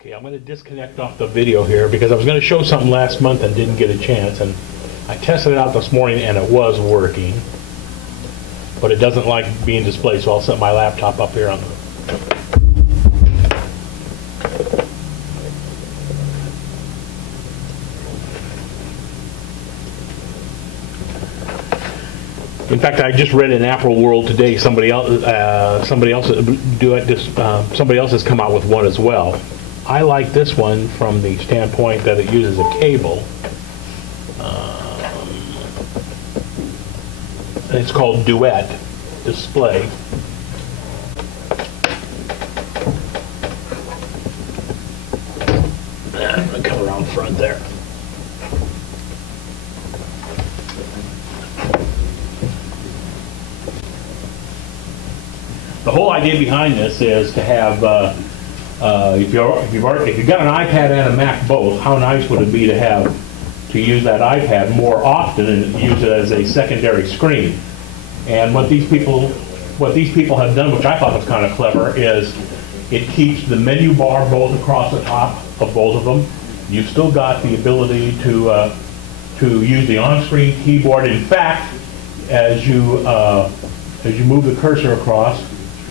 Okay, I'm going to disconnect off the video here because I was going to show something last month and didn't get a chance, and I tested it out this morning and it was working, but it doesn't like being displayed, so I'll set my laptop up here on the... In fact, I just read in Apple World today somebody else has come out with one as well. I like this one from the standpoint that it uses a cable. And it's called Duet Display. I'm going to come around front there. The whole idea behind this is to have if you've got an iPad and a Mac both, how nice would it be to use that iPad more often and use it as a secondary screen? And what these people have done, which I thought was kind of clever, is it keeps the menu bar both across the top of both of them. You've still got the ability to use the on-screen keyboard. In fact, as you move the cursor across,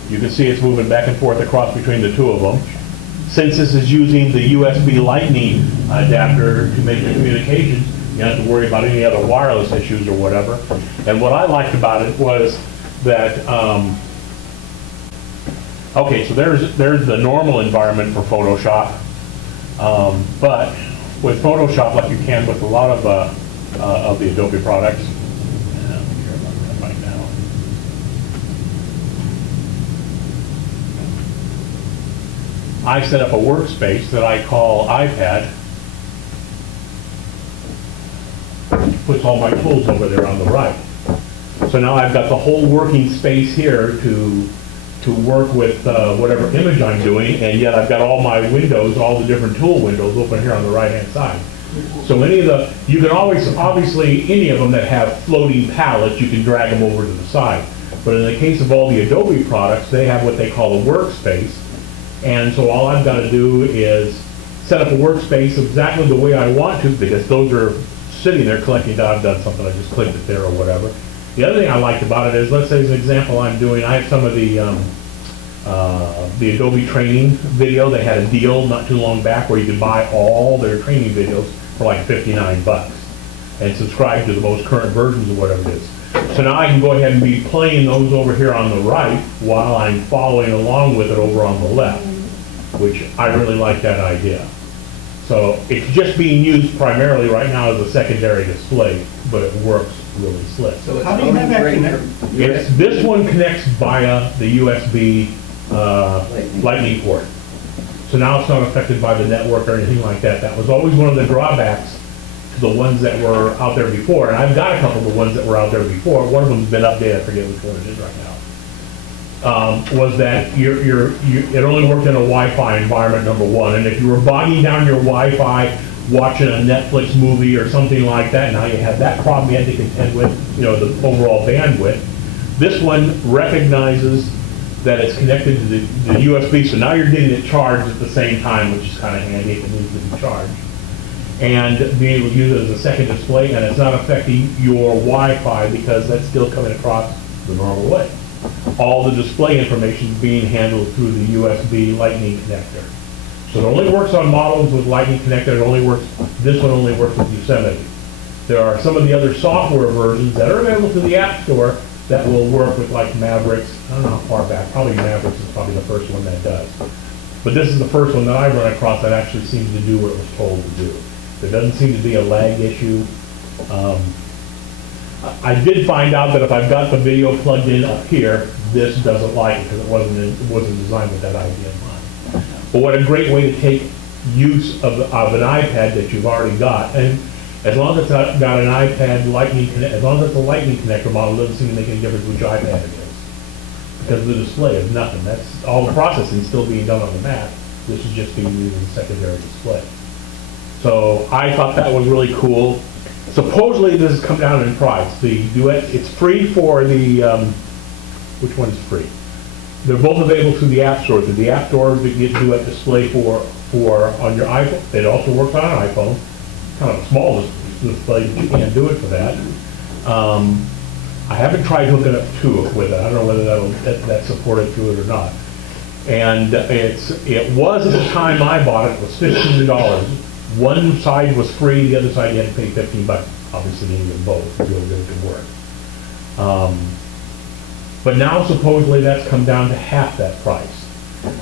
you can see it's moving back and forth across between the two of them. Since this is using the USB Lightning adapter to make the communications, you don't have to worry about any other wireless issues or whatever. And what I liked about it was that, okay, so there's the normal environment for Photoshop, but with Photoshop, like you can with a lot of the Adobe products, I set up a workspace that I call iPad. Puts all my tools over there on the right. So now I've got the whole working space here to work with whatever image I'm doing, and yet I've got all my windows, all the different tool windows open here on the right-hand side. So you can always, obviously, any of them that have floating palettes, you can drag them over to the side. But in the case of all the Adobe products, they have what they call a workspace. And so all I've got to do is set up a workspace exactly the way I want to, because those are sitting there collecting data. I've done something, I just clicked it there or whatever. The other thing I liked about it is, let's say as an example, I have some of the Adobe training video. They had a deal not too long back where you could buy all their training videos for like $59 and subscribe to the most current versions of whatever it is. So now I can go ahead and be playing those over here on the right while I'm following along with it over on the left, which I really like that idea. So it's just being used primarily right now as a secondary display, but it works really slick. So how do you have that connect? This one connects via the USB Lightning port. So now it's not affected by the network or anything like that. That was always one of the drawbacks to the ones that were out there before. And I've got a couple of the ones that were out there before. One of them's been updated, I forget which one it is right now. Was that it only worked in a Wi-Fi environment, number one. And if you were bogging down your Wi-Fi watching a Netflix movie or something like that, now you have that problem you had to contend with, the overall bandwidth. This one recognizes that it's connected to the USB, so now you're getting it charged at the same time, which is kind of handy if it needs to be charged. And being able to use it as a second display, and it's not affecting your Wi-Fi because that's still coming across the normal way. All the display information is being handled through the USB Lightning connector. So it only works on models with Lightning connector. This one only works with Yosemite. There are some of the other software versions that are available to the App Store that will work with like Mavericks. I don't know how far back. Probably Mavericks is probably the first one that does. But this is the first one that I've run across that actually seems to do what it was told to do. There doesn't seem to be a lag issue. I did find out that if I've got the video plugged in up here, this doesn't like it because it wasn't designed with that idea in mind. But what a great way to take use of an iPad that you've already got. And as long as it's got an iPad Lightning, as long as it's a Lightning connector model, it doesn't seem to make any difference which iPad it is. Because the display is nothing. That's all the processing still being done on the Mac. This is just being used as a secondary display. So I thought that was really cool. Supposedly this has come down in price. The Duet, it's free for the, which one is free? They're both available through the App Store. Through the App Store, you do a display for on your iPhone. It also works on an iPhone. Kind of a small display, but you can do it for that. I haven't tried hooking up to it with it. I don't know whether that's supported through it or not. And it was at the time I bought it was $15. One side was free, the other side you had to pay $15. Obviously, you need them both to be able to get it to work. But now supposedly that's come down to half that price.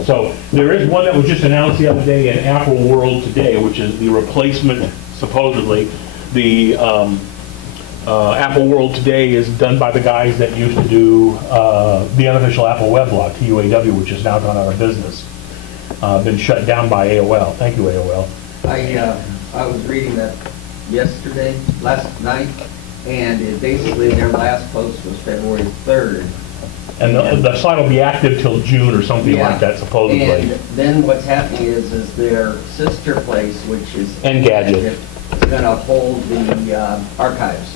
So there is one that was just announced the other day in Apple World Today, which is the replacement, supposedly. The Apple World Today is done by the guys that used to do the unofficial Apple weblog, TUAW, which has now gone out of business. Been shut down by AOL. Thank you, AOL. I was reading that last night, and basically their last post was February 3rd. And the site will be active till June or something like that, supposedly. And then what's happening is their sister place, which is Engadget, is going to hold the archives.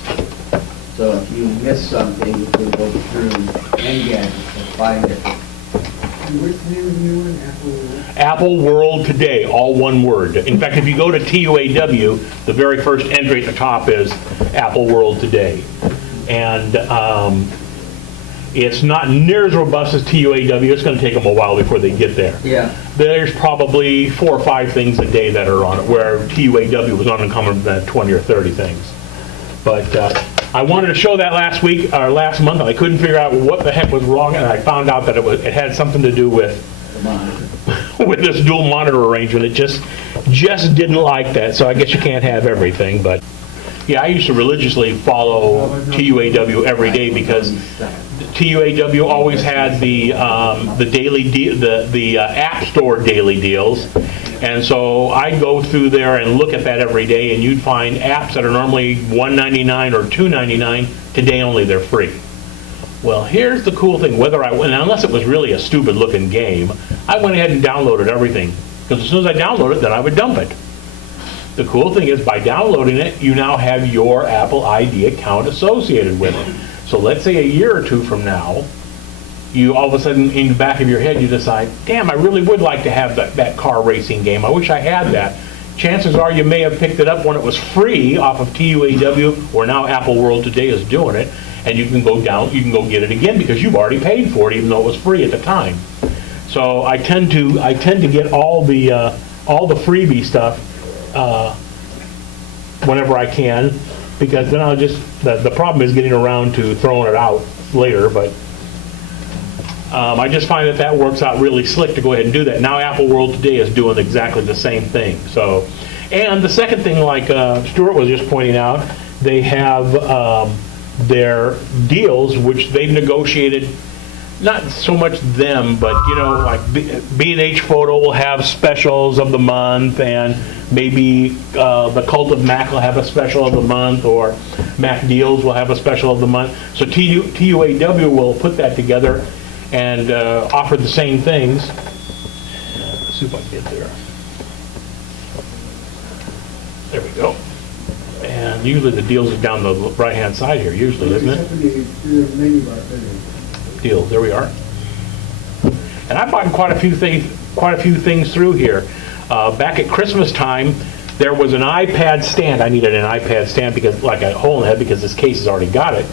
So if you miss something, you can go through Engadget to find it. And what's the name of the new one? Apple World? Apple World Today, all one word. In fact, if you go to TUAW, the very first entry at the top is Apple World Today. And it's not near as robust as TUAW. It's going to take them a while before they get there. Yeah. There's probably 4 or 5 things a day that are on it, where TUAW was uncommon than 20 or 30 things. But I wanted to show that last month, and I couldn't figure out what the heck was wrong, and I found out that it had something to do with with this dual monitor arrangement. It just didn't like that, so I guess you can't have everything. But yeah, I used to religiously follow TUAW every day because TUAW always had the App Store daily deals, and so I'd go through there and look at that every day, and you'd find apps that are normally $1.99 or $2.99. Today only they're free. Well, here's the cool thing. Unless it was really a stupid looking game, I went ahead and downloaded everything, because as soon as I download it, then I would dump it. The cool thing is, by downloading it, you now have your Apple ID account associated with it. So let's say a year or two from now, you all of a sudden, in the back of your head, you decide, damn, I really would like to have that car racing game. I wish I had that. Chances are you may have picked it up when it was free off of TUAW, or now Apple World Today is doing it, and you can go get it again because you've already paid for it, even though it was free at the time. So I tend to get all the freebie stuff whenever I can, because then the problem is getting around to throwing it out later. But I just find that works out really slick to go ahead and do that. Now Apple World Today is doing exactly the same thing. So, and the second thing, like Stuart was just pointing out, they have their deals, which they've negotiated. Not so much them, but like B&H Photo will have specials of the month, and maybe the Cult of Mac will have a special of the month, or Mac Deals will have a special of the month. So TUAW will put that together and offer the same things. Let's see if I can get there. There we go. And usually the deals are down the right-hand side here, usually, isn't it? Deals. There we are. And I bought quite a few things through here. Back at Christmas time, there was an iPad stand. I needed an iPad stand because, like a hole in the head, because this case has already got it.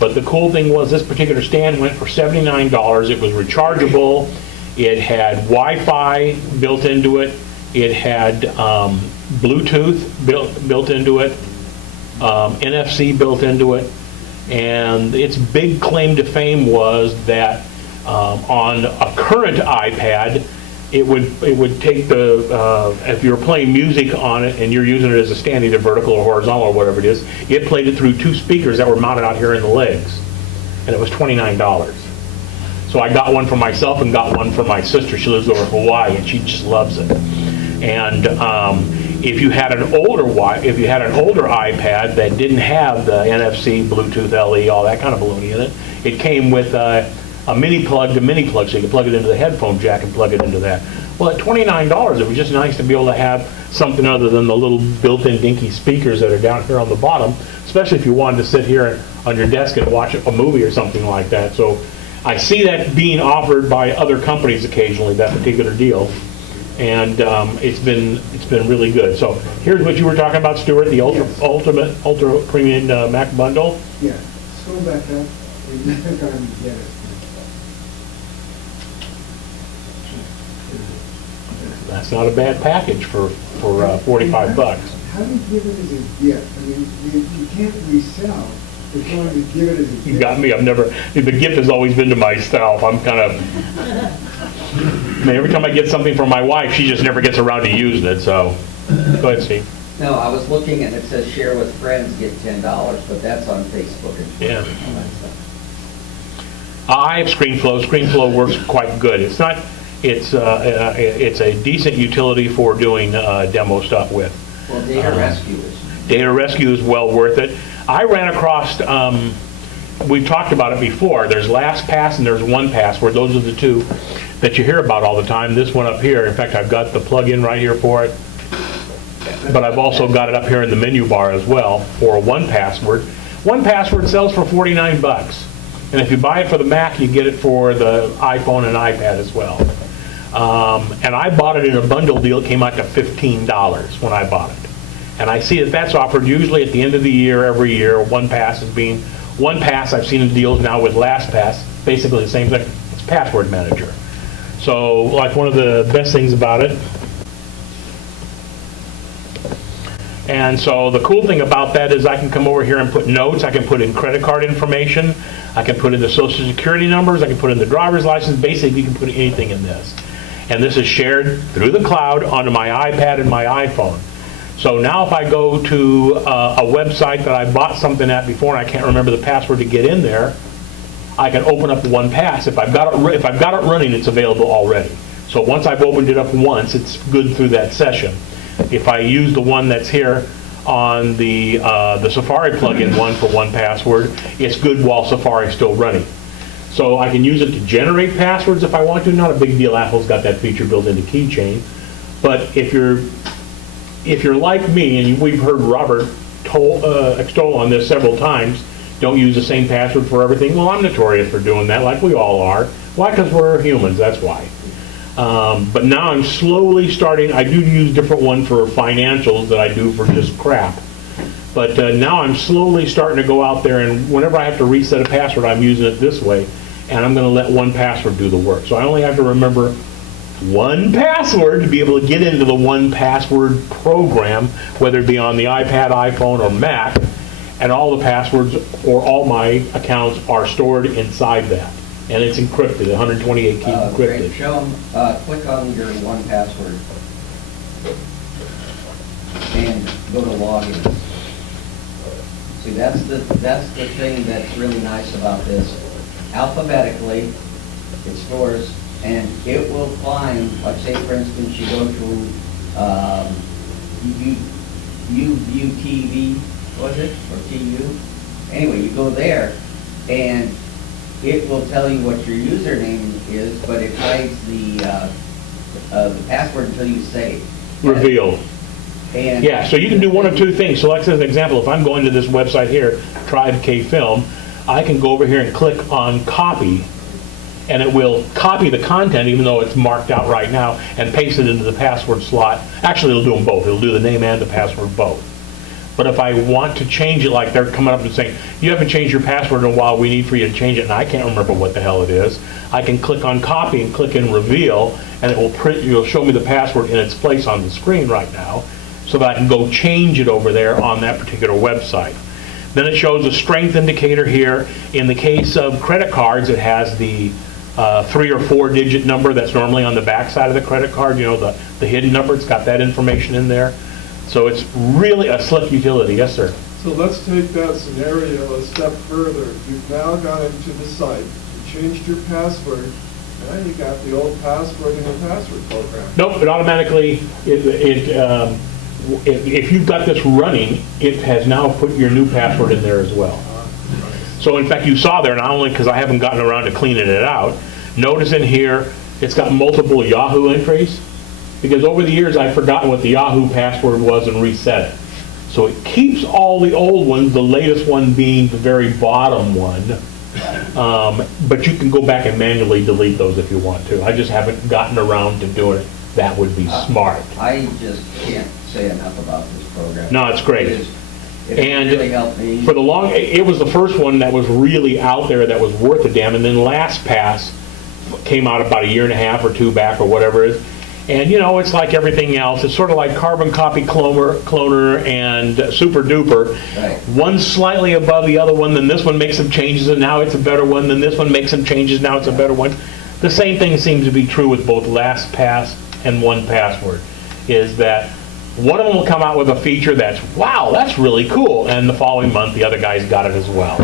But the cool thing was this particular stand went for $79. It was rechargeable. It had Wi-Fi built into it. It had Bluetooth built into it, NFC built into it. And its big claim to fame was that on a current iPad, it would take if you're playing music on it and you're using it as a stand, either vertical or horizontal or whatever it is, it played it through 2 speakers that were mounted out here in the legs, and it was $29. So I got one for myself and got one for my sister. She lives over in Hawaii and she just loves it. And if you had an older iPad that didn't have the NFC, Bluetooth LE, all that kind of baloney in it, it came with a mini plug to mini plug, so you could plug it into the headphone jack and plug it into that. Well, at $29, it was just nice to be able to have something other than the little built-in dinky speakers that are down here on the bottom, especially if you wanted to sit here on your desk and watch a movie or something like that. So I see that being offered by other companies occasionally, that particular deal, and it's been really good. So here's what you were talking about, Stuart, the Yes. ultra premium Mac bundle. Yeah, scroll back up, and you click on get it. That's not a bad package for 45 bucks. How do you give it as a gift? I mean, you can't resell, but you want to give it as a gift. You got me. The gift has always been to myself. I'm kind of, I mean, every time I get something from my wife, she just never gets around to using it, so, go ahead, Steve. No, I was looking and it says share with friends, get $10, but that's on Facebook and Yeah. all that stuff. I have ScreenFlow. ScreenFlow works quite good. It's not, it's a decent utility for doing demo stuff with. Well, data rescue is. Data rescue is well worth it. I ran across, we've talked about it before, there's LastPass and there's OnePassword. Those are the two that you hear about all the time. This one up here, in fact, I've got the plug-in right here for it, but I've also got it up here in the menu bar as well for OnePassword. OnePassword sells for 49 bucks. And if you buy it for the Mac, you get it for the iPhone and iPad as well. And I bought it in a bundle deal. It came out to $15 when I bought it. And I see that that's offered usually at the end of the year, every year. OnePass, I've seen in deals now with LastPass, basically the same thing. It's Password Manager. So, like, one of the best things about it. And so the cool thing about that is I can come over here and put notes. I can put in credit card information. I can put in the social security numbers. I can put in the driver's license. Basically, you can put anything in this. And this is shared through the cloud onto my iPad and my iPhone. So now if I go to a website that I bought something at before and I can't remember the password to get in there, I can open up OnePass. If I've got it running, it's available already. So once I've opened it up once, it's good through that session. If I use the one that's here on the Safari plugin one for OnePassword, it's good while Safari's still running. So I can use it to generate passwords if I want to. Not a big deal. Apple's got that feature built into Keychain. But if you're like me, and we've heard Robert extol on this several times, don't use the same password for everything. Well, I'm notorious for doing that, like we all are. Why? Because we're humans, that's why. But now I'm slowly starting, I do use different one for financials that I do for just crap. But now I'm slowly starting to go out there, and whenever I have to reset a password, I'm using it this way, and I'm going to let OnePassword do the work. So I only have to remember one password to be able to get into the OnePassword program, whether it be on the iPad, iPhone, or Mac, and all the passwords or all my accounts are stored inside that. And it's encrypted, 128 key encrypted. Great. Show them, click on your OnePassword and go to login. See, that's the thing that's really nice about this. Alphabetically, it stores, and it will find, like say for instance, you go to UView TV, was it, or TU? Anyway, you go there, and it will tell you what your username is, but it hides the password until you say Reveal. And Yeah, so you can do one of two things. So like as an example, if I'm going to this website here, Tribe K Film, I can go over here and click on copy, and it will copy the content, even though it's marked out right now, and paste it into the password slot. Actually, it'll do them both. It'll do the name and the password both. But if I want to change it, like they're coming up and saying, you haven't changed your password in a while, we need for you to change it, and I can't remember what the hell it is, I can click on copy and click in reveal, and it will show me the password in its place on the screen right now, so that I can go change it over there on that particular website. Then it shows a strength indicator here. In the case of credit cards, it has the 3 or 4 digit number that's normally on the back side of the credit card, you know, the hidden number. It's got that information in there. So it's really a slick utility. Yes, sir. So let's take that scenario a step further. You've now gone into the site, you changed your password, now you got the old password in the password program. Nope, it automatically, if you've got this running, it has now put your new password in there as well. So in fact, you saw there, not only because I haven't gotten around to cleaning it out, notice in here, it's got multiple Yahoo entries, because over the years I've forgotten what the Yahoo password was and reset it. So it keeps all the old ones, the latest one being the very bottom one, But you can go back and manually delete those if you want to. I just haven't gotten around to doing it. That would be smart. I just can't say enough about this program. No, it's great. It And really helped me. for it was the first one that was really out there that was worth a damn, and then LastPass came out about a year and a half or two back or whatever it is. And it's like everything else. It's sort of like Carbon Copy Cloner and Super Duper. Right. One's slightly above the other one, then this one makes some changes and now it's a better one, then this one makes some changes, now it's a better one. The same thing seems to be true with both LastPass and 1Password, is that one of them will come out with a feature that's, wow, that's really cool, and the following month the other guy's got it as well.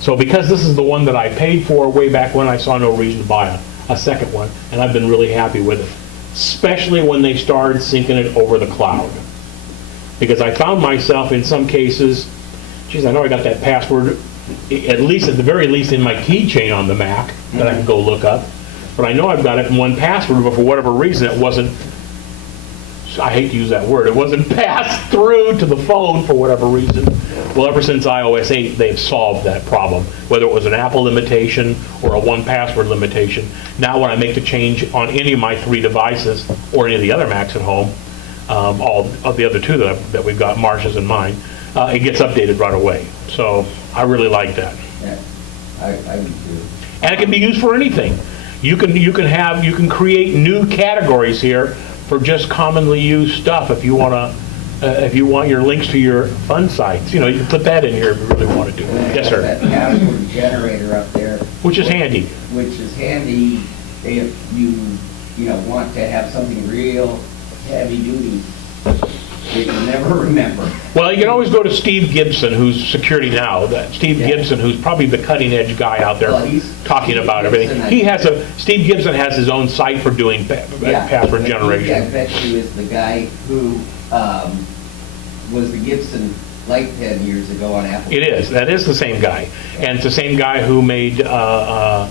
So because this is the one that I paid for way back when, I saw no reason to buy a second one, and I've been really happy with it, especially when they started syncing it over the cloud. Because I found myself in some cases, geez, I know I got that password, at the very least in my keychain on the Mac that I can go look up, but I know I've got it in 1Password, but for whatever reason it wasn't, I hate to use that word, it wasn't passed through to the phone for whatever reason. Well, ever since iOS 8, they've solved that problem, whether it was an Apple limitation or a 1Password limitation. Now when I make the change on any of my 3 devices, or any of the other Macs at home, all of the other 2 that we've got, Marsh's and mine, it gets updated right away. So I really like that. Yeah, I do too. And it can be used for anything. You can create new categories here for just commonly used stuff. If you want your links to your fun sites, you can put that in here if you really want to do it. Yes, sir. That password generator up there. Which is handy. Which is handy if you want to have something real heavy duty that you never remember. Well, you can always go to Steve Gibson, who's Security Now. Steve Gibson, who's probably the cutting edge guy out there talking about everything. Steve Gibson has his own site for doing password generation. I bet you is the guy who was the Gibson light pen years ago on Apple. It is. That is the same guy. And it's the same guy who made, on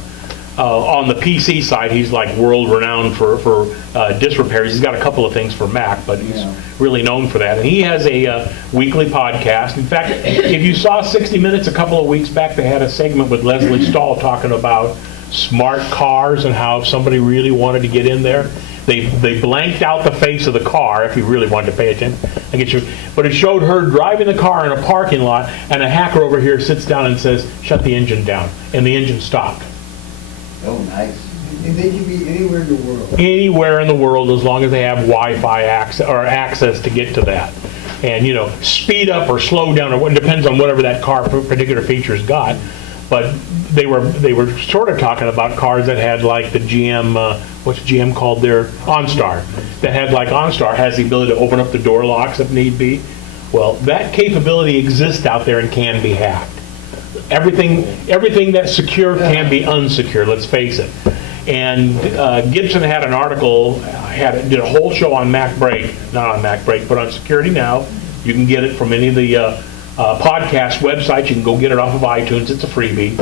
the PC side, he's like world renowned for disk repairs. He's got a couple of things for Mac, but he's really known for that. And he has a weekly podcast. In fact, if you saw 60 Minutes a couple of weeks back, they had a segment with Leslie Stahl talking about smart cars and how if somebody really wanted to get in there, they blanked out the face of the car if you really wanted to pay attention. But it showed her driving the car in a parking lot, and a hacker over here sits down and says, "Shut the engine down," and the engine stopped. Oh, nice. And they can be anywhere in the world. Anywhere in the world, as long as they have Wi-Fi access to get to that. And speed up or slow down, or what depends on whatever that car particular feature's got. But they were sort of talking about cars that had like the GM, what's GM called their OnStar, that had like OnStar has the ability to open up the door locks if need be. Well, that capability exists out there and can be hacked. Everything that's secure can be unsecure, let's face it. And Gibson had an article, did a whole show on Mac Break, not on Mac Break, but on Security Now. You can get it from any of the podcast websites. You can go get it off of iTunes. It's a freebie.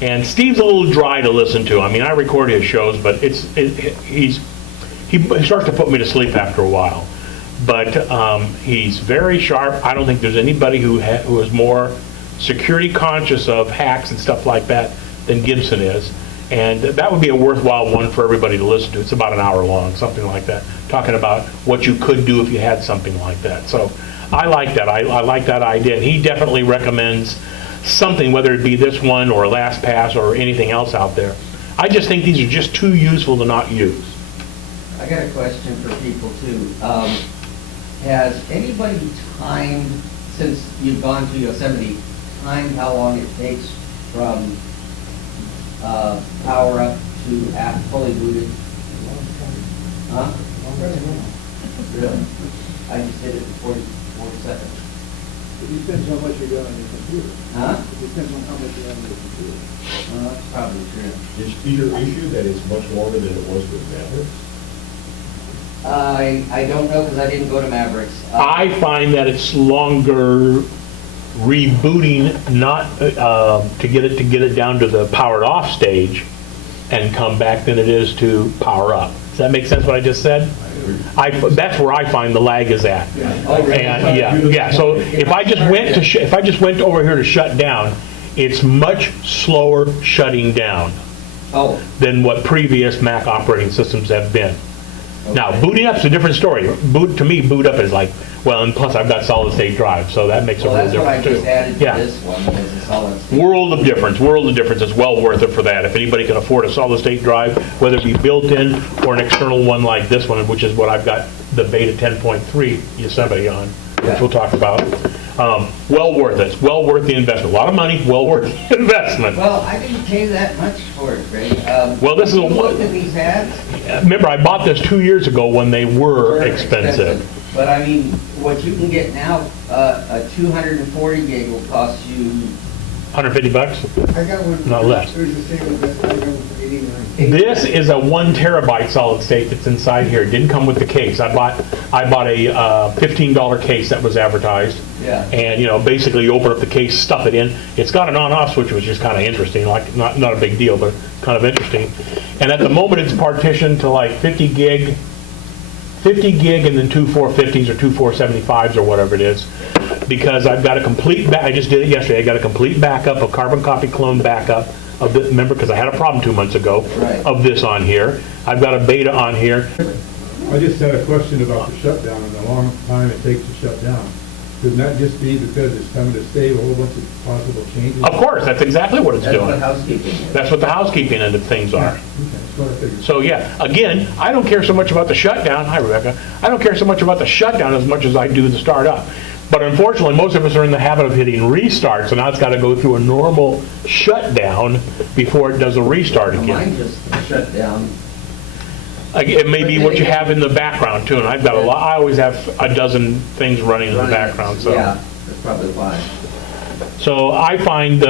And Steve's a little dry to listen to. I mean, I record his shows, but he starts to put me to sleep after a while. But he's very sharp. I don't think there's anybody who is more security conscious of hacks and stuff like that than Gibson is. And that would be a worthwhile one for everybody to listen to. It's about an hour long, something like that, talking about what you could do if you had something like that. So I like that. I like that idea. And he definitely recommends something, whether it be this one or LastPass or anything else out there. I just think these are just too useful to not use. I got a question for people too. Has anybody timed, since you've gone to Yosemite, timed how long it takes from power up to app fully booted? Huh? Really? I just did it in 40 seconds. It depends how much you got on your computer. Huh? It depends on how much you got on your computer. That's probably true. Is Peter issue that it's much longer than it was with Mavericks? I don't know because I didn't go to Mavericks. I find that it's longer rebooting, not to get it down to the powered off stage and come back than it is to power up. Does that make sense what I just said? That's where I find the lag is at. Oh, really? And yeah. So if I just went over here to shut down, it's much slower shutting down Oh, than what previous Mac operating systems have been. Now, okay. booting up's a different story. To me, boot up is like, well, and plus I've got solid state drive, so that makes a Well, real that's what I difference just too. added to Yeah. this one, is a solid state. World of difference. It's well worth it for that. If anybody can afford a solid state drive, whether it be built-in or an external one like this one, which is what I've got the Beta 10.3 Yosemite on, which Yeah. we'll talk about. Well worth it. It's well worth the investment. A lot of money, well worth the investment. Well, I didn't pay that much for it, Ray. Well, this is a you looked at these ads? Remember, I bought this 2 years ago when they were expensive. But I mean, what you can get now, a 240 gig will cost you $150? I got one. Not less. It was the same as this, I got one for 89. This is a 1 terabyte solid state that's inside here. It didn't come with the case. I bought a $15 case that was advertised. Yeah. And, basically you open up the case, stuff it in. It's got an on-off switch, which is kind of interesting, like not a big deal, but kind of interesting. And at the moment it's partitioned to like 50 gig and then two 450s or two 475s or whatever it is. Because I've got a complete, I just did it yesterday, I got a complete backup, a carbon copy clone backup of the, remember, because I had a problem 2 months ago Right. of this on here. I've got a beta on here. I just had a question about the shutdown and the long time it takes to shut down. Couldn't that just be because it's coming to save a whole bunch of possible changes? Of course, that's exactly what it's That's what doing. housekeeping is. That's what the housekeeping end of things are. Okay, that's what I figured. So yeah, again, I don't care so much about the shutdown. Hi, Rebecca. I don't care so much about the shutdown as much as I do the startup. But unfortunately, most of us are in the habit of hitting restart, so now it's got to go through a normal shutdown before it does a restart Well, again. Mine just shut down. It may be what you have in the background too, and I've got a lot, I always have a dozen things running in the background, so. Yeah, that's probably why. So I find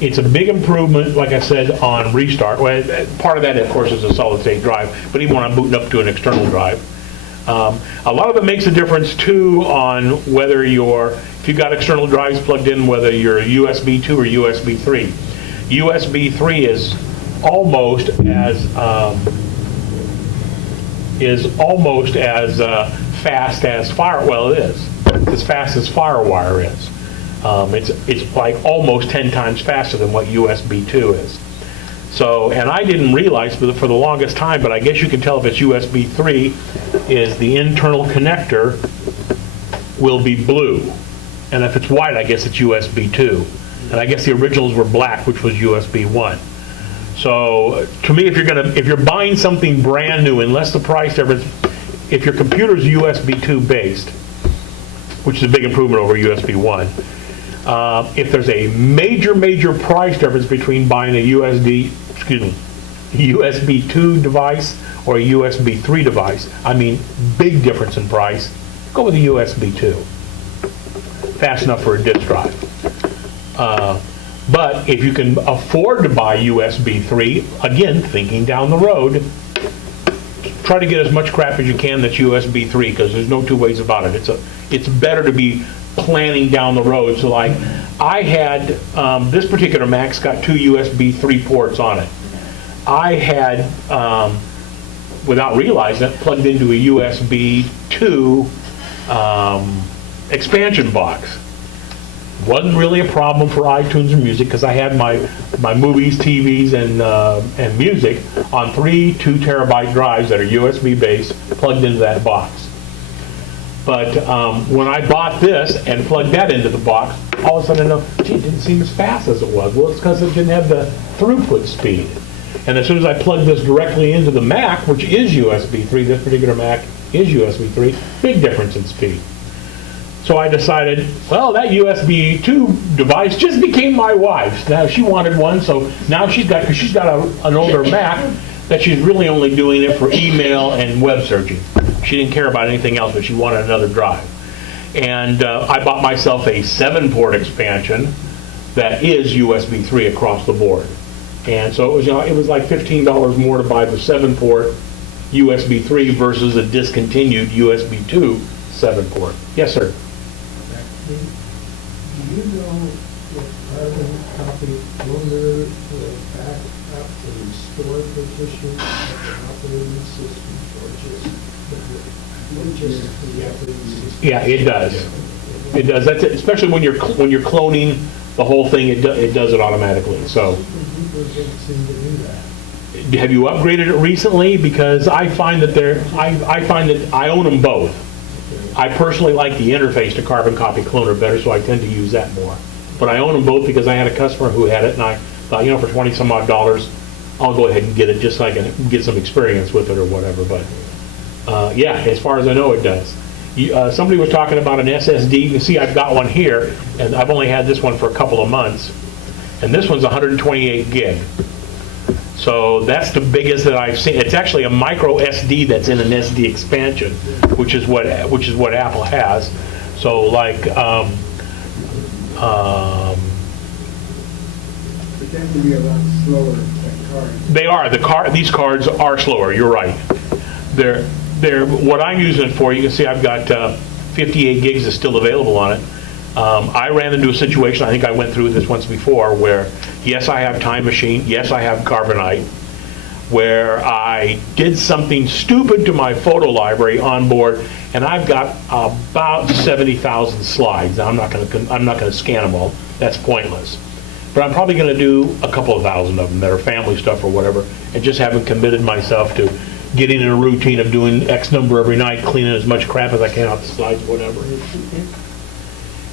it's a big improvement, like I said, on restart. Well, part of that, of course, is a solid state drive, but even when I'm booting up to an external drive. A lot of it makes a difference too on whether if you've got external drives plugged in, whether you're USB 2 or USB 3. USB 3 is almost as fast as it is as fast as FireWire is. It's like almost 10 times faster than what USB 2 is. So, and I didn't realize for the longest time, but I guess you can tell if it's USB 3 is the internal connector will be blue. And if it's white, I guess it's USB 2. And I guess the originals were black, which was USB 1. So to me, if you're buying something brand new, unless the price difference, if your computer's USB 2 based, which is a big improvement over USB 1, if there's a major price difference between buying a USB 2 device or a USB 3 device, I mean big difference in price, go with a USB 2. Fast enough for a disk drive. But if you can afford to buy USB 3, again, thinking down the road, try to get as much crap as you can that's USB 3, because there's no two ways about it. It's better to be planning down the road. So like, I had, this particular Mac's got two USB 3 ports on it. I had, without realizing it, plugged into a USB 2 expansion box. Wasn't really a problem for iTunes or music because I had my movies, TVs, and music on 3 2-terabyte drives that are USB based plugged into that box. But when I bought this and plugged that into the box, all of a sudden, it didn't seem as fast as it was. Well, it's because it didn't have the throughput speed. And as soon as I plugged this directly into the Mac, which is USB 3, this particular Mac is USB 3, big difference in speed. So I decided, well, that USB 2 device just became my wife's. Now she wanted one, so now because she's got an older Mac, that she's really only doing it for email and web searching. She didn't care about anything else, but she wanted another drive. And I bought myself a 7-port expansion that is USB 3 across the board. And so it was like $15 more to buy the 7-port USB 3 versus a discontinued USB 2 7-port. Yes, sir. Do you know if carbon copy loader will back up the restore position of the operating system or just the operating system? Yeah, it does. It does, that's it, especially when you're cloning the whole thing, it does it automatically, so. Super Duper didn't seem to do that. Have you upgraded it recently? Because I find that I find that I own them both. I personally like the interface to Carbon Copy Cloner better, so I tend to use that more. But I own them both because I had a customer who had it, and I thought, for 20 some odd dollars, I'll go ahead and get it just so I can get some experience with it or whatever. But yeah, as far as I know, it does. Somebody was talking about an SSD. You can see I've got one here, and I've only had this one for a couple of months. And this one's 128 gig. So that's the biggest that I've seen. It's actually a micro SD that's in an SD expansion, which is what Apple has. So like, But that can be a lot slower than cards. they are these cards are slower. You're right. They're what I'm using it for. You can see I've got 58 gigs is still available on it. I ran into a situation, I think I went through this once before, where yes, I have Time Machine, yes, I have Carbonite, where I did something stupid to my photo library on board, and I've got about 70,000 slides. Now, I'm not going to scan them all. That's pointless. But I'm probably going to do a couple of thousand of them that are family stuff or whatever, and just haven't committed myself to getting in a routine of doing X number every night, cleaning as much crap as I can off the slides, whatever.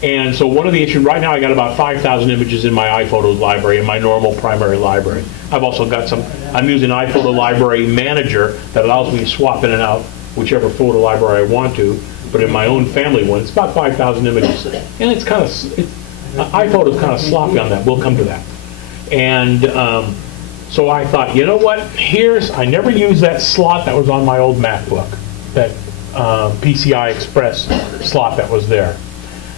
And so one of the issues, right now I got about 5,000 images in my iPhotos library, in my normal primary library. I've also got I'm using iPhoto Library Manager that allows me to swap in and out whichever photo library I want to, but in my own family one, it's about 5,000 images. And it's kind of, iPhoto's kind of sloppy on that, we'll come to that. And so I thought, you know what, I never used that slot that was on my old MacBook, that PCI Express slot that was there.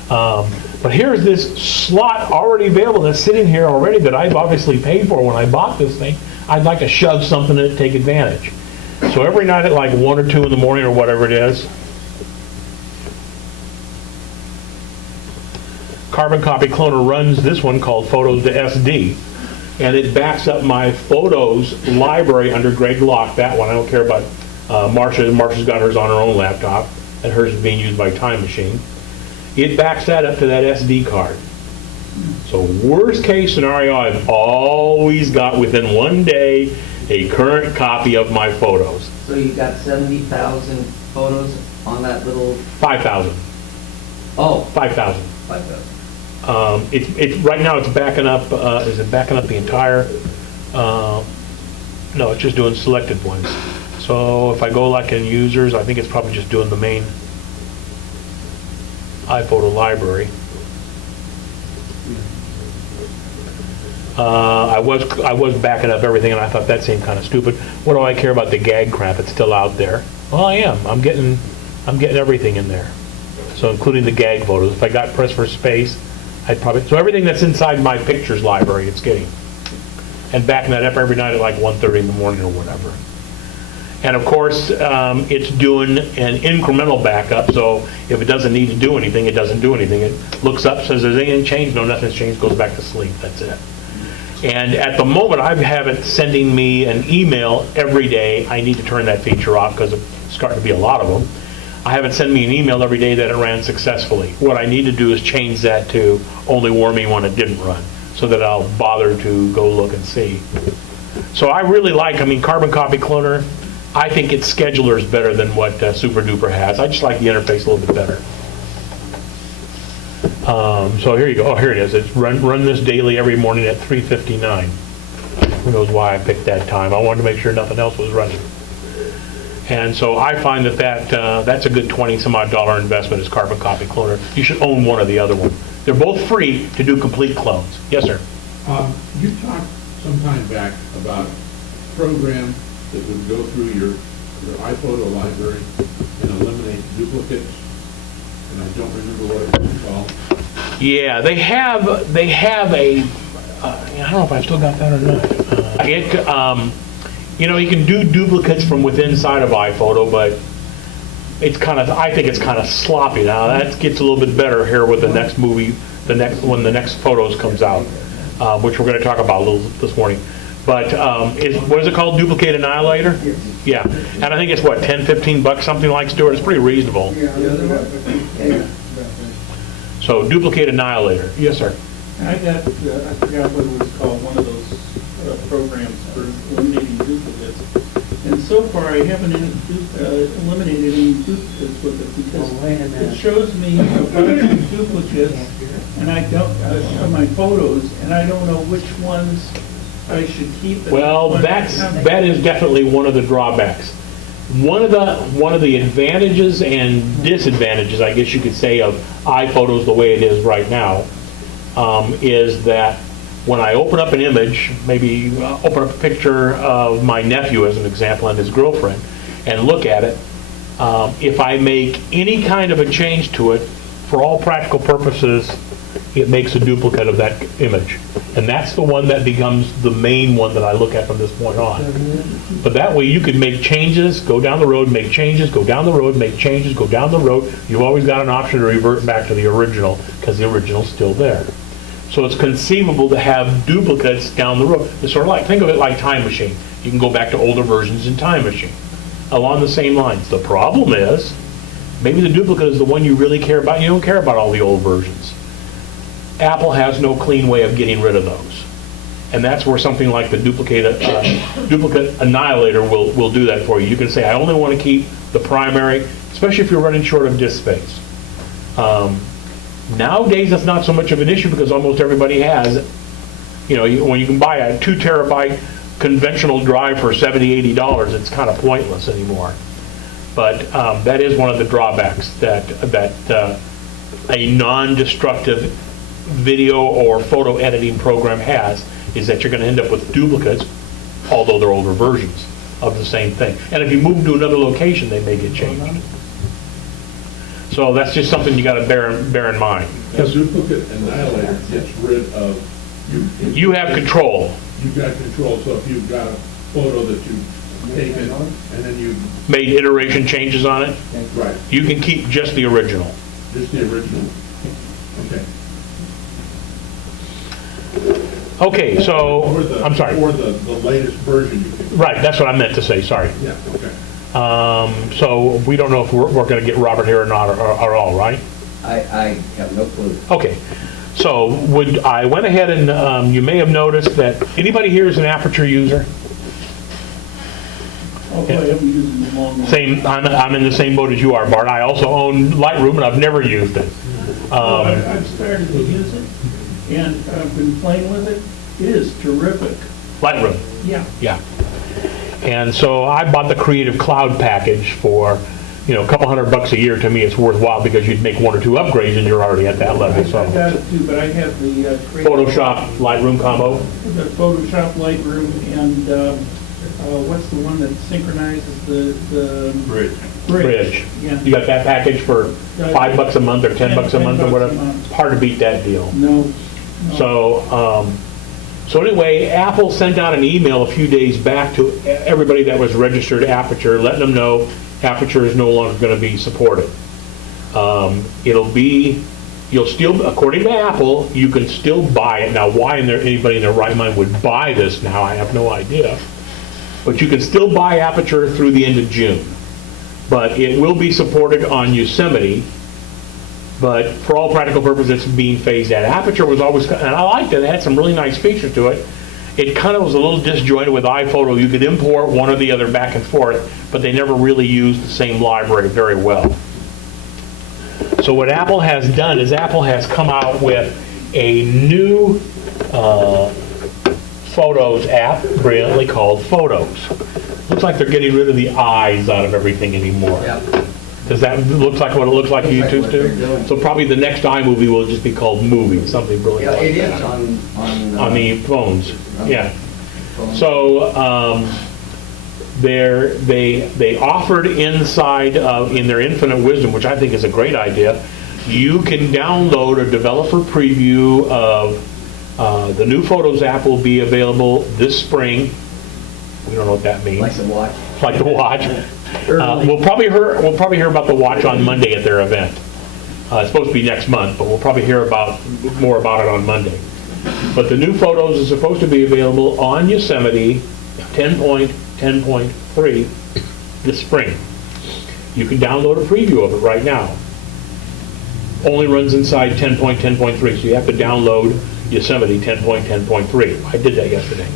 But here's this slot already available that's sitting here already that I've obviously paid for when I bought this thing. I'd like to shove something in it to take advantage. So every night at like 1 or 2 in the morning or whatever it is, Carbon Copy Cloner runs this one called Photos to SD, and it backs up my Photos library under Greg Locke, that one. I don't care about Marcia. Marcia's got hers on her own laptop, and hers is being used by Time Machine. It backs that up to that SD card. So worst case scenario, I've always got within one day a current copy of my photos. So you got 70,000 photos on that little, 5,000. oh, 5,000. 5,000. It's right now it's backing up. Is it backing up the entire? No, it's just doing selected ones. So if I go like in users, I think it's probably just doing the main iPhoto library. I was backing up everything, and I thought that seemed kind of stupid. What do I care about the gag crap? It's still out there. Well, I am. I'm getting everything in there. So including the gag photos. If I got press for space, so everything that's inside my pictures library, it's getting. And backing that up every night at like 1:30 in the morning or whatever. And of course, it's doing an incremental backup, so if it doesn't need to do anything, it doesn't do anything. It looks up, says there's anything changed, no, nothing's changed, goes back to sleep, that's it. And at the moment, I have it sending me an email every day. I need to turn that feature off because it's starting to be a lot of them. I have it send me an email every day that it ran successfully. What I need to do is change that to only warn me when it didn't run, so that I'll bother to go look and see. So I really like, Carbon Copy Cloner, I think its scheduler is better than what Super Duper has. I just like the interface a little bit better. So here you go. Oh, here it is. It's run this daily every morning at 3:59. Who knows why I picked that time. I wanted to make sure nothing else was running. And so I find that's a good 20 some odd dollar investment is Carbon Copy Cloner. You should own one or the other one. They're both free to do complete clones. Yes, sir. You talked some time back about a program that would go through your iPhoto library and eliminate duplicates, and I don't remember what it was called. Yeah, they have a, I don't know if I still got that or not. You can do duplicates from within inside of iPhoto, but I think it's kind of sloppy now. That gets a little bit better here with the next movie, when the next Photos comes out, which we're going to talk about a little this morning. But what is it called? Duplicate Annihilator? Yeah. And I think it's what, $10, $15, something like, Stuart? It's pretty reasonable. Yeah. So duplicate annihilator. Yes, sir. I got, I forgot what it was called, one of those programs for eliminating duplicates. And so far, I haven't eliminated any duplicates with it because it shows me a bunch of duplicates and I don't, on my photos, and I don't know which ones I should keep. and Well, which ones- that is definitely one of the drawbacks. One of the advantages and disadvantages, I guess you could say, of iPhotos the way it is right now, is that when I open up an image, maybe open up a picture of my nephew as an example and his girlfriend, and look at it, if I make any kind of a change to it, for all practical purposes, it makes a duplicate of that image. And that's the one that becomes the main one that I look at from this point on. But that way you could make changes, go down the road, make changes, go down the road, make changes, go down the road. You've always got an option to revert back to the original because the original's still there. So it's conceivable to have duplicates down the road. It's sort of like, think of it like Time Machine. You can go back to older versions in Time Machine along the same lines. The problem is, maybe the duplicate is the one you really care about. You don't care about all the old versions. Apple has no clean way of getting rid of those. And that's where something like the duplicate annihilator will do that for you. You can say, I only want to keep the primary, especially if you're running short of disk space. Nowadays, that's not so much of an issue because almost everybody has, when you can buy a 2 terabyte conventional drive for $70, $80, it's kind of pointless anymore. But that is one of the drawbacks that a non-destructive video or photo editing program has, is that you're going to end up with duplicates, although they're older versions of the same thing. And if you move to another location, they may get changed. So that's just something you got to bear in mind. A duplicate annihilator gets rid of, You have control. you've got control, so if you've got a photo that you've taken and then you, Made iteration changes on it, right, you can keep just the original. just the original. Okay. Okay, Or so, the- I'm sorry. Or the latest version you can. Right, that's what I meant to say, sorry. Yeah, okay. So we don't know if we're going to get Robert here or not, or all, right? I have no clue. Okay, so I went ahead and, you may have noticed that, anybody here is an Aperture user? Although I haven't used them long enough. Same, I'm in the same boat as you are, Bart. I also own Lightroom, and I've never used it. I've started to use it, and I've been playing with it. It is terrific. Lightroom, Yeah. yeah. And so I bought the Creative Cloud package for, a couple $100 a year. To me, it's worthwhile because you'd make 1 or 2 upgrades and you're already at that level. I So got it too, but I have the Photoshop, Lightroom combo. The Photoshop Lightroom and what's the one that synchronizes the Bridge. Bridge. Yeah. You got that package for $5 a month or $10 a month or whatever. It's hard to beat that deal. No. So anyway, Apple sent out an email a few days back to everybody that was registered Aperture, letting them know Aperture is no longer going to be supported. You'll still, according to Apple, you can still buy it. Now, why anybody in their right mind would buy this now, I have no idea. But you can still buy Aperture through the end of June. But it will be supported on Yosemite. But for all practical purposes, it's being phased out. Aperture was always, and I liked it. It had some really nice features to it. It kind of was a little disjointed with iPhoto. You could import one or the other back and forth, but they never really used the same library very well. So what Apple has done is Apple has come out with a new Photos app, brilliantly called Photos. Looks like they're getting rid of the eyes out of everything anymore. Yep. Does that look like what it looks like to you Looks like too, what they're Stu? doing. So probably the next iMovie will just be called Movie, something brilliant Yeah, like it is that. on. On the phones, yeah. phone. So they offered inside in their infinite wisdom, which I think is a great idea, you can download a developer preview of the new Photos app will be available this spring. We don't know what that means. Like the watch. Like the watch. Early. We'll probably hear about the watch on Monday at their event. It's supposed to be next month, but we'll probably hear more about it on Monday. But the new Photos is supposed to be available on Yosemite 10.10.3 this spring. You can download a preview of it right now. only runs inside 10.10.3, so you have to download Yosemite 10.10.3. I did that yesterday.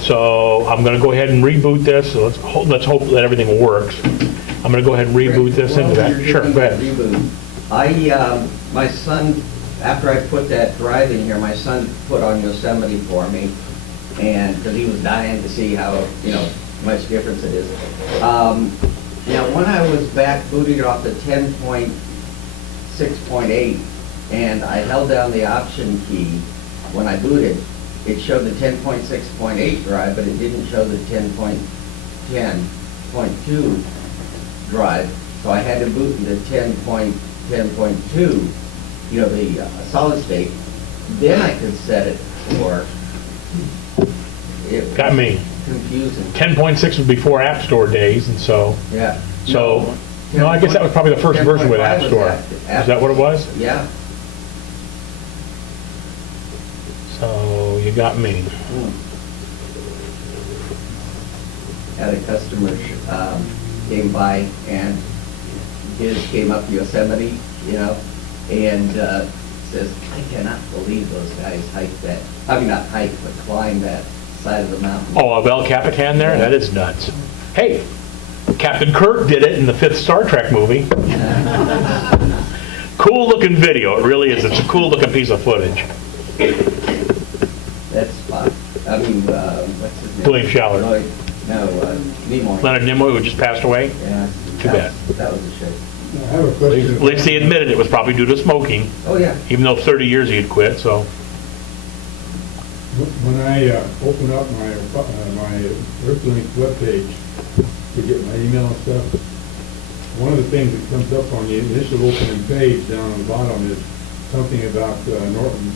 So I'm going to go ahead and reboot this. So let's hope that everything works. I'm going to go ahead and reboot this into that. Sure, go ahead. Reboot. My son, after I put that drive in here, my son put on Yosemite for me, and, because he was dying to see how, much difference it is. Now, when I was back booting it off the 10.6.8, and I held down the option key when I booted, it showed the 10.6.8 drive, but it didn't show the 10.10.2 drive. So I had to boot into 10.10.2, the solid state. Then I could set it for. It Got me. Confusing. 10.6 was before App Store days, and so. Yeah. So, no, I guess that was probably the first version with App 10.5 Store. was Is that what it was? Yeah. So, you got me. Had a customer came by, and his came up to Yosemite, and says, I cannot believe those guys hiked that, not hike, but climb that side of the mountain. Oh, of El Capitan there? That is nuts. Hey, Captain Kirk did it in the 5th Star Trek movie. Cool looking video, it really is. It's a cool looking piece of footage. That's fun. What's his name? William Schaller. Nimoy. Leonard Nimoy, who just passed away. Yeah. Too bad. That was a shame. I have a question. At least he admitted it was probably due to smoking, Oh, yeah. even though 30 years he had quit, so. When I open up my Earthlink webpage to get my email and stuff, one of the things that comes up on the initial opening page down on the bottom is something about Norton's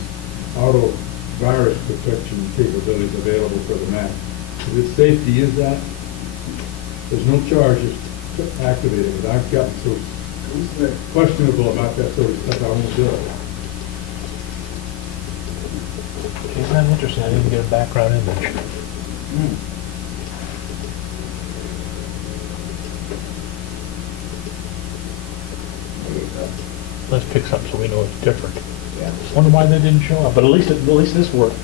auto virus protection capabilities available for the Mac. Is it safe to use that? There's no charge, just activate it, but I've gotten so questionable about that sort of stuff, I won't do it. Isn't that interesting? I didn't get a background image. There you go. Let's pick something so we know it's different. Yeah. Wonder why that didn't show up, but at least this worked.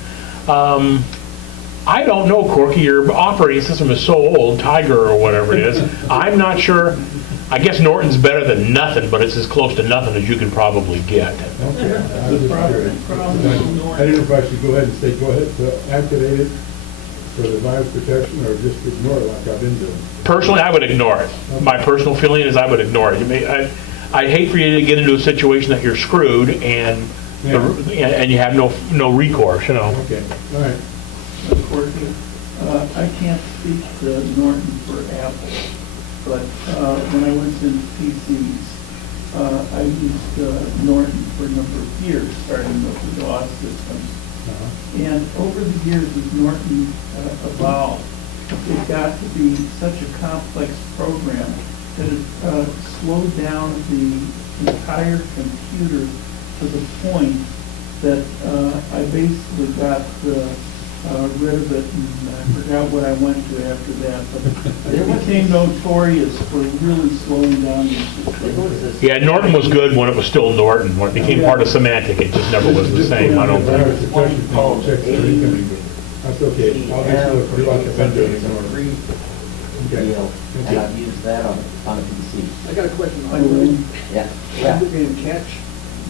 I don't know, Corky, your operating system is so old, Tiger or whatever it is. I'm not sure. I guess Norton's better than nothing, but it's as close to nothing as you can probably get. Okay. I was just curious. I didn't know if I should go ahead and say, go ahead, activate it for the virus protection, or just ignore it like I've been doing. Personally, I would ignore it. My personal feeling is I would ignore it. I'd hate for you to get into a situation that you're screwed and you have no recourse, Okay, all right. Courtney, I can't speak to Norton for Apple, but when I was in PCs, I used Norton for a number of years, starting with the DOS systems. And over the years, as Norton evolved, it got to be such a complex program that it slowed down the entire computer to the point that I basically got rid of it, and I forgot what I went to after that, but it became notorious for really slowing down the system. Yeah, Norton was good when it was still Norton. When it became part of Semantic, it just never was the same, I don't think. Virus protection thing, check their incoming. That's okay. I'll just look through like a vendor and ignore it. Okay. Deal, and I've used that on a PC. I got a question. Yeah. In catch,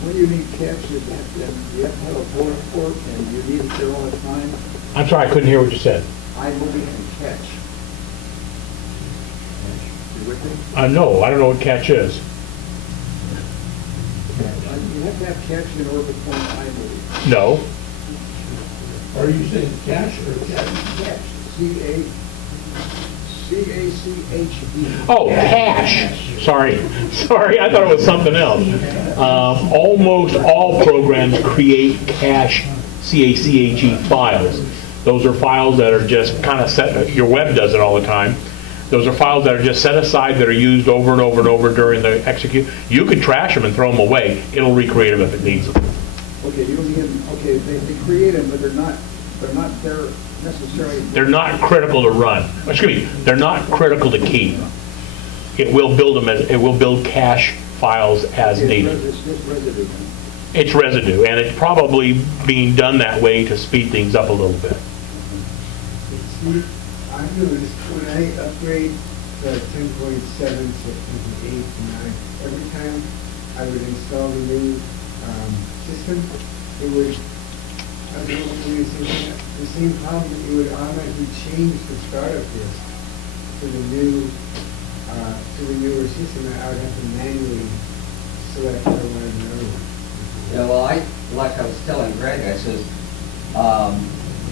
when you need catch, is that, do you have to have a voter port, and you need it there all the time? I'm sorry, I couldn't hear what you said. iMovie and catch. You with me? No, I don't know what catch is. You have to have catch in order to point iMovie. No. Are you saying cash or cash? Catch, C-A-C-H-E. Oh, cache. Sorry, I thought it was something else. Almost all programs create cache, C-A-C-H-E files. Those are files that are just kind of set, your web does it all the time. Those are files that are just set aside that are used over and over and over during the execute. You could trash them and throw them away. It'll recreate them if it needs them. Okay, you don't need them, okay, they create them, but they're not there necessarily. They're not critical to run. Excuse me, they're not critical to keep. It will build them it will build cache files as needed. It's just residue. It's residue, and it's probably being done that way to speed things up a little bit. See, I noticed when I upgrade the 10.7 to 8 and 9, every time I would install the new system, it would, I don't know if you see the same problem, it would automatically change the startup disk to the newer system, and I would have to manually select whether I wanted another one. Yeah, well, like I was telling Greg, I says,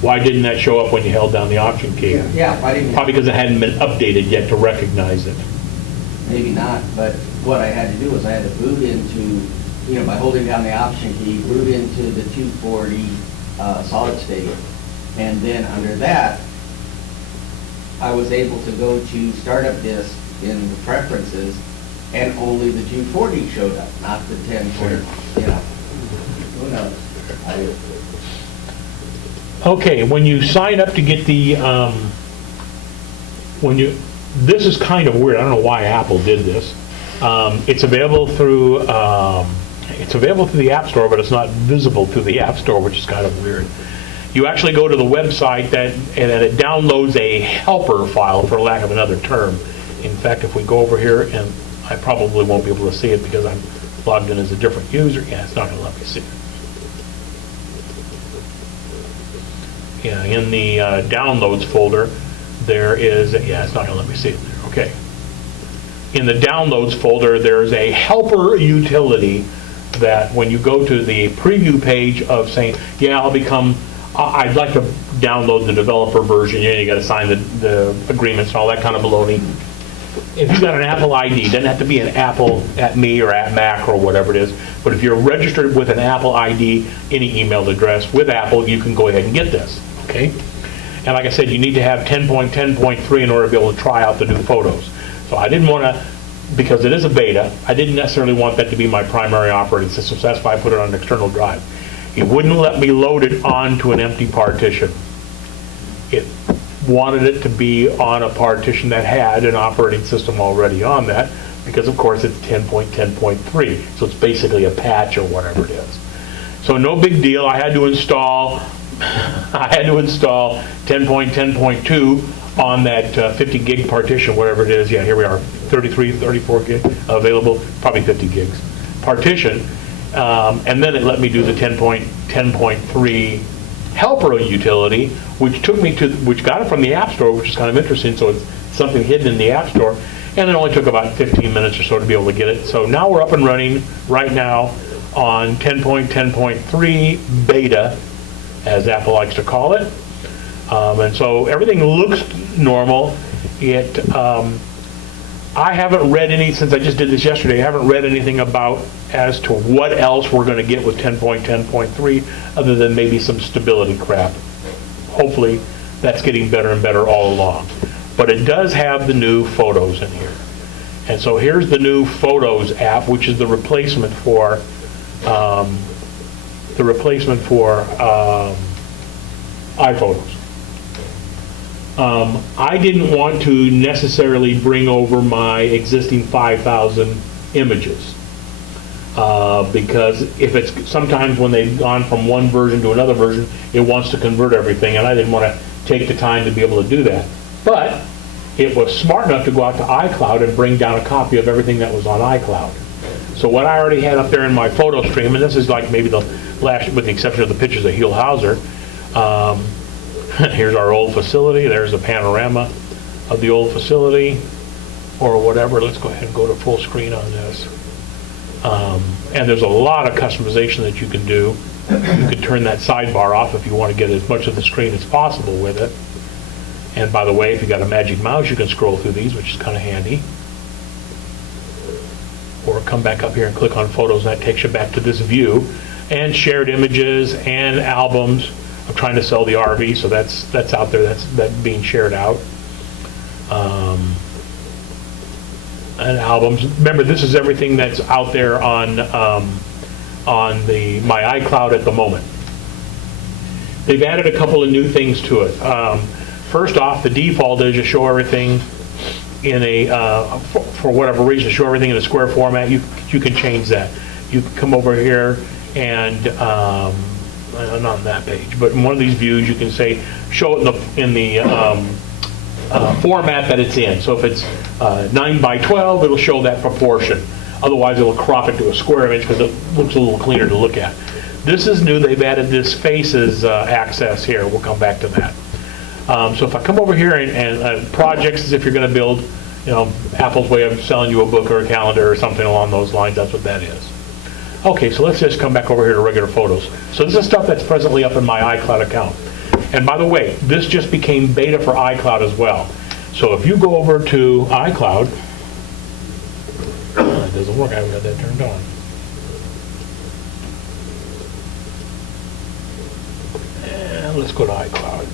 Why didn't that show up when you held down the Option key? Yeah. yeah, why didn't, Probably because it hadn't been updated yet to recognize it. maybe not, but what I had to do was I had to boot into, by holding down the Option key, boot into the 240 solid state. And then under that, I was able to go to startup disk in the preferences, and only the 240 showed up, not the 1040, Who knows? Okay, when you sign up to get the, this is kind of weird, I don't know why Apple did this. It's available through the App Store, but it's not visible through the App Store, which is kind of weird. You actually go to the website and it downloads a helper file, for lack of another term. In fact, if we go over here, and I probably won't be able to see it because I'm logged in as a different user. Yeah, it's not going to let me see it. Yeah, in the downloads folder, there is, it's not going to let me see it there. Okay. In the downloads folder, there's a helper utility that when you go to the preview page of saying, I'd like to download the developer version, you got to sign the agreements and all that kind of baloney. If you've got an Apple ID, it doesn't have to be an Apple at me or at Mac or whatever it is, but if you're registered with an Apple ID, any email address with Apple, you can go ahead and get this, okay? And like I said, you need to have 10.10.3 in order to be able to try out the new photos. So I didn't want to, because it is a beta, I didn't necessarily want that to be my primary operating system, so that's why I put it on an external drive. It wouldn't let me load it onto an empty partition. It wanted it to be on a partition that had an operating system already on that, because of course it's 10.10.3, so it's basically a patch or whatever it is. So no big deal. I had to install 10.10.2 on that 50 gig partition, whatever it is. Yeah, here we are, 33, 34 gig available, probably 50 gigs partition. And then it let me do the 10.10.3 helper utility, which got it from the App Store, which is kind of interesting. So it's something hidden in the App Store, and it only took about 15 minutes or so to be able to get it. So now we're up and running right now on 10.10.3 beta, as Apple likes to call it. And so everything looks normal. I haven't read any, since I just did this yesterday, I haven't read anything about as to what else we're going to get with 10.10.3 other than maybe some stability crap. Hopefully that's getting better and better all along. But it does have the new Photos in here. And so here's the new Photos app, which is the replacement for iPhotos. I didn't want to necessarily bring over my existing 5,000 images because if it's sometimes when they've gone from one version to another version, it wants to convert everything, and I didn't want to take the time to be able to do that. But it was smart enough to go out to iCloud and bring down a copy of everything that was on iCloud. So what I already had up there in my photo stream, and this is like maybe the last, with the exception of the pictures of Heel Hauser, here's our old facility. There's a panorama of the old facility or whatever. Let's go ahead and go to full screen on this. And there's a lot of customization that you can do. You can turn that sidebar off if you want to get as much of the screen as possible with it. And by the way, if you got a magic mouse, you can scroll through these, which is kind of handy. Or come back up here and click on Photos, and that takes you back to this view. And shared images and albums. I'm trying to sell the RV, so that's out there. That's being shared out. And albums. Remember, this is everything that's out there on my iCloud at the moment. They've added a couple of new things to it. First off, the default is you show everything in a for whatever reason, show everything in a square format, you can change that. You can come over here and, not on that page, but in one of these views, you can say, show it in the format that it's in. So if it's 9 by 12, it'll show that proportion. Otherwise, it'll crop it to a square image because it looks a little cleaner to look at. This is new. They've added this faces access here. We'll come back to that. So if I come over here and projects, as if you're going to build, Apple's way of selling you a book or a calendar or something along those lines, that's what that is. Okay, so let's just come back over here to regular photos. So this is stuff that's presently up in my iCloud account. And by the way, this just became beta for iCloud as well. So if you go over to iCloud, it doesn't work, I haven't got that turned on. And let's go to iCloud.